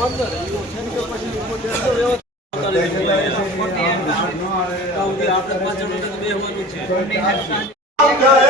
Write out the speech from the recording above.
આપણે પાછળ બે હોવાનું છે